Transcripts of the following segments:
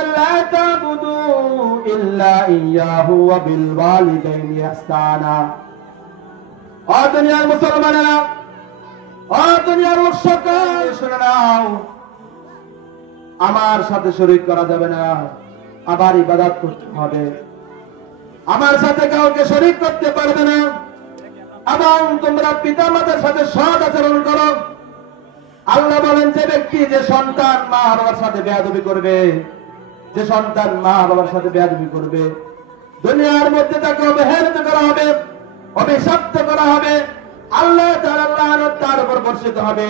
আল্লা তা'বুদু ইল্লা ইয়্যাহু ওয়া বিল ওয়ালিদাইনি ইহসানা। ও দুনিয়ার মুসলমানেরা, ও দুনিয়ার লোক সকল শুনে নাও, আমার সাথে শরীক করা যাবে না, আবার ইবাদত করতে হবে। আমার সাথে কাউকে শরীক করতে পারবে না, এবং তোমরা পিতা মাতার সাথে সৎ আচরণ করো। আল্লাহ বলেন, যে ব্যক্তি, যে সন্তান মা বাবার সাথে বেয়াদবি করবে, যে সন্তান মা বাবার সাথে বেয়াদবি করবে, দুনিয়ার মধ্যে তাকে অবহেলিত করা হবে, অভিশপ্ত করা হবে, আল্লাহ তাআলার লানত তার উপর বর্ষিত হবে।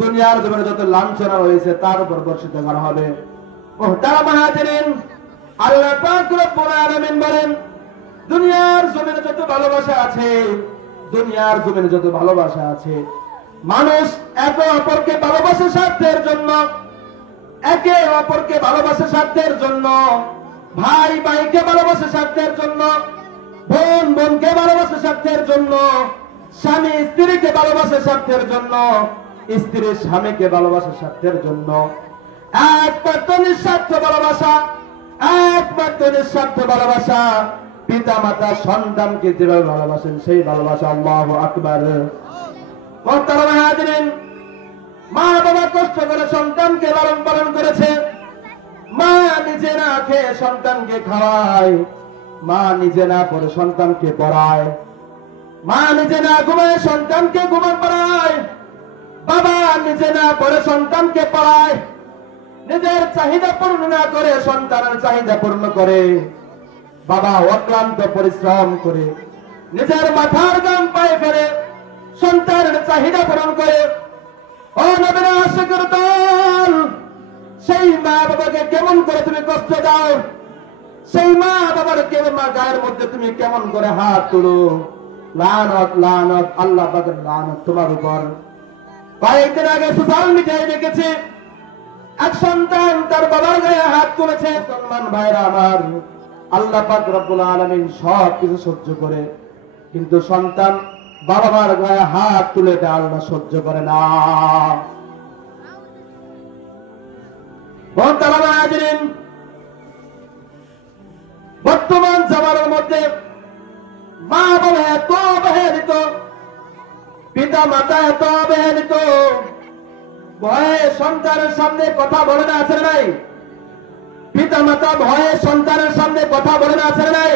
দুনিয়ার জমিনে যত লাঞ্ছনা রয়েছে তার উপর বর্ষিত করা হবে। মুহতারাম হাজিরিন, আল্লাহ পাক রব্বুল আলামিন বলেন, দুনিয়ার জমিনে যত ভালোবাসা আছে, দুনিয়ার জমিনে যত ভালোবাসা আছে, মানুষ একে অপরকে ভালোবাসে স্বার্থের জন্য, একে অপরকে ভালোবাসে স্বার্থের জন্য, ভাই ভাইকে ভালোবাসে স্বার্থের জন্য, বোন বোনকে ভালোবাসে স্বার্থের জন্য, স্বামী স্ত্রীকে ভালোবাসে স্বার্থের জন্য, স্ত্রী স্বামীকে ভালোবাসে স্বার্থের জন্য। একমাত্র নিঃস্বার্থ ভালোবাসা, একমাত্র নিঃস্বার্থ ভালোবাসা, পিতা মাতা সন্তানকে যেভাবে ভালোবাসেন সেই ভালোবাসা। আল্লাহু আকবার। মুহতারাম হাজিরিন, মা বাবা কষ্ট করে সন্তানকে লালন পালন করেছে, মা নিজে না খেয়ে সন্তানকে খাওয়ায়, মা নিজে না পড়ে সন্তানকে পড়ায়, মা নিজে না ঘুমায় সন্তানকে ঘুমান পড়ায়, বাবা নিজে না পড়ে সন্তানকে পড়ায়, নিজের চাহিদা পূর্ণ না করে সন্তানের চাহিদা পূর্ণ করে, বাবা অক্লান্ত পরিশ্রম করে নিজের মাথার ঘাম পায়ে ফেলে সন্তানের চাহিদা পূরণ করে। ও নবীর আশিকের দল, সেই মা বাবাকে কেমন করে তুমি কষ্ট দাও, সেই মা বাবার মা গায়ের মধ্যে তুমি কেমন করে হাত তুলো। লানত, লানত, আল্লাহ পাকের লানত তোমার উপর। কয়েকদিন আগে সোশ্যাল মিডিয়ায় দেখেছি, এক সন্তান তার বাবার গায়ে হাত তুলেছে। মুসলমান ভাইরা আমার, আল্লাহ পাক রব্বুল আলামিন সব কিছু সহ্য করে, কিন্তু সন্তান বাবা মার গায়ে হাত তুলে দেয় আল্লাহ সহ্য করে না। মুহতারাম হাজিরিন, বর্তমান জামানার মধ্যে মা বাবা এত অবহেলিত, পিতা মাতা এত অবহেলিত, ভয়ে সন্তানের সামনে কথা বলে না, আছে নাই? পিতা মাতা ভয়ে সন্তানের সামনে কথা বলে না, আছে নাই?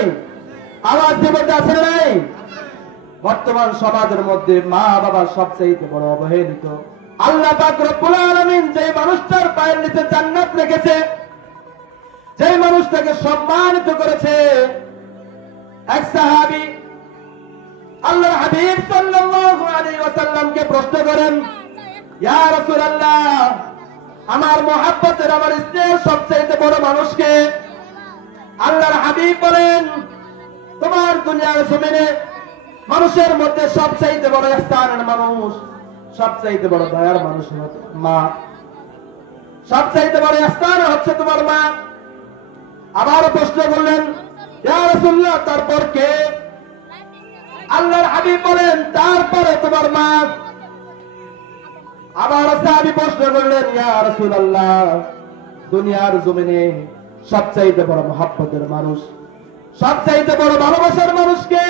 আওয়াজ দিয়ে বলতে, আছে নাই? বর্তমান সমাজের মধ্যে মা বাবা সবচেয়ে বড় অবহেলিত। আল্লাহ পাক রব্বুল আলামিন যে মানুষটার পায়ের নিচে জান্নাত রেখেছে, যে মানুষটাকে সম্মানিত করেছে, এক সাহাবী আল্লাহর হাবিব সাল্লাল্লাহু আলাইহি ওয়াসাল্লামকে প্রশ্ন করেন, ইয়া রাসূলুল্লাহ, আমার মহব্বতের, আমার স্নেহের সবচেয়ে বড় মানুষকে? আল্লাহর হাবিব বলেন, তোমার দুনিয়ার জমিনে মানুষের মধ্যে সবচেয়ে বড় স্থানের মানুষ, সবচেয়ে বড় দয়ার মানুষ মা, সবচেয়ে বড় স্থান হচ্ছে তোমার মা। আবার প্রশ্ন করলেন, ইয়া রাসূলুল্লাহ, তারপর কে? আল্লাহর হাবিব বলেন, তারপরে তোমার মা। আবার সাহাবী প্রশ্ন করলেন, ইয়া রাসূলুল্লাহ, দুনিয়ার জমিনে সবচেয়ে বড় মহব্বতের মানুষ, সবচেয়ে বড় ভালোবাসার মানুষকে?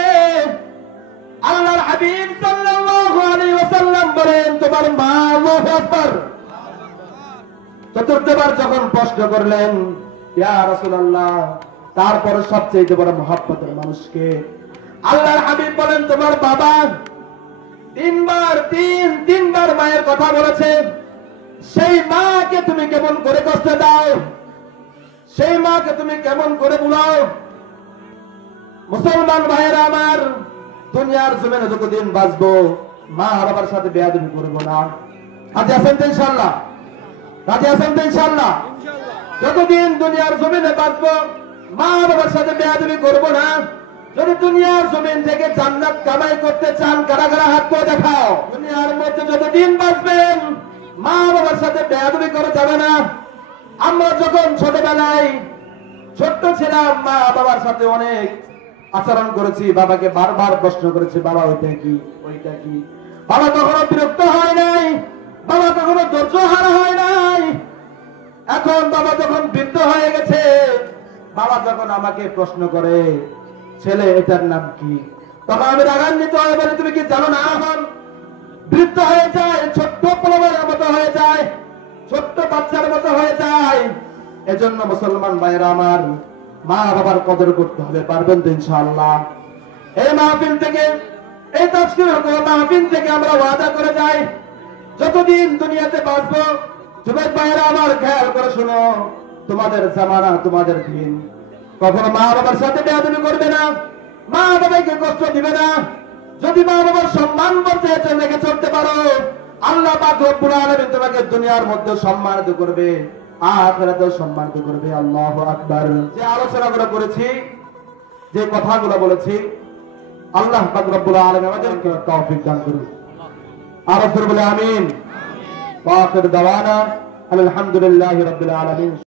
আল্লাহর হাবিব সাল্লাল্লাহু আলাইহি ওয়াসাল্লাম বলেন, তোমার মা। আল্লাহু আকবার। চতুর্থবার যখন প্রশ্ন করলেন, ইয়া রাসূলুল্লাহ, তারপরে সবচেয়ে বড় মহব্বতের মানুষকে? আল্লাহর হাবিব বলেন, তোমার বাবা। তিনবার মায়ের কথা বলেছে। সেই মাকে তুমি কেমন করে কষ্ট দাও, সেই মাকে তুমি কেমন করে বুলাও? মুসলমান ভাইয়েরা আমার, দুনিয়ার জমিনে যতদিন বাঁচবো মা বাবার সাথে বেয়াদবি করবো না। রাজি আছেন তো ইনশাআল্লাহ? রাজি আছেন তো ইনশাআল্লাহ? যতদিন দুনিয়ার জমিনে বাঁচবো মা বাবার সাথে বেয়াদবি করবো না। যদি দুনিয়ার জমিন থেকে জান্নাত কামাই করতে চান, কারা কারা হাত করে দেখাও। দুনিয়ার মধ্যে যতদিন বাঁচবেন মা বাবার সাথে বেয়াদবি করা যাবে না। আমরা যখন ছোটবেলায় ছোট্ট ছিলাম, মা বাবার সাথে অনেক আচরণ করেছি, বাবাকে বারবার প্রশ্ন করেছি, বাবা ওইটা কি, ওইটা কি। বাবা কখনো বিরক্ত হয় নাই, বাবা কখনো ধৈর্য হারা হয় নাই। এখন এখন বাবা যখন বৃদ্ধ হয়ে গেছে, বাবা যখন আমাকে প্রশ্ন করে ছেলে এটার নাম কি, তখন আমি রাগান্বিত হয়ে বলি তুমি কি জানো না? এখন বৃদ্ধ হয়ে যায়, ছোট্ট পোলাবের মতো হয়ে যায়, ছোট্ট বাচ্চার মতো হয়ে যায়। এজন্য মুসলমান ভাইরা আমার, মা বাবার কদর করতে হবে। পারবেন তো ইনশাআল্লাহ? এই মাহফিল থেকে, এই তাফসীর মাহফিল থেকে আমরা ওয়াদা করে যাই, যতদিন দুনিয়াতে বাঁচবো, যুবক ভাইরা আমার খেয়াল করে শুনো, তোমাদের জামানা, তোমাদের দিন, কখনো মা বাবার সাথে বেয়াদবি করবে না, মা বাবাকে কষ্ট দিবে না। যদি মা বাবার সম্মান করতে রেখে চলতে পারো, আল্লাহ পাক রব্বুল আলামিন তোমাকে দুনিয়ার মধ্যে সম্মানিত করবে, আখিরাতেও সম্মানিত করবে। আল্লাহু আকবার। যে আলোচনাগুলো করেছি, যে কথাগুলো বলেছি, আল্লাহ পাক রব্বুল আলামিন আমাদেরকে তৌফিক দান করুন। আর বলে আমিন। ওয়া আখির দাওয়ানা আলহামদুলিল্লাহি রাব্বিল আলামিন।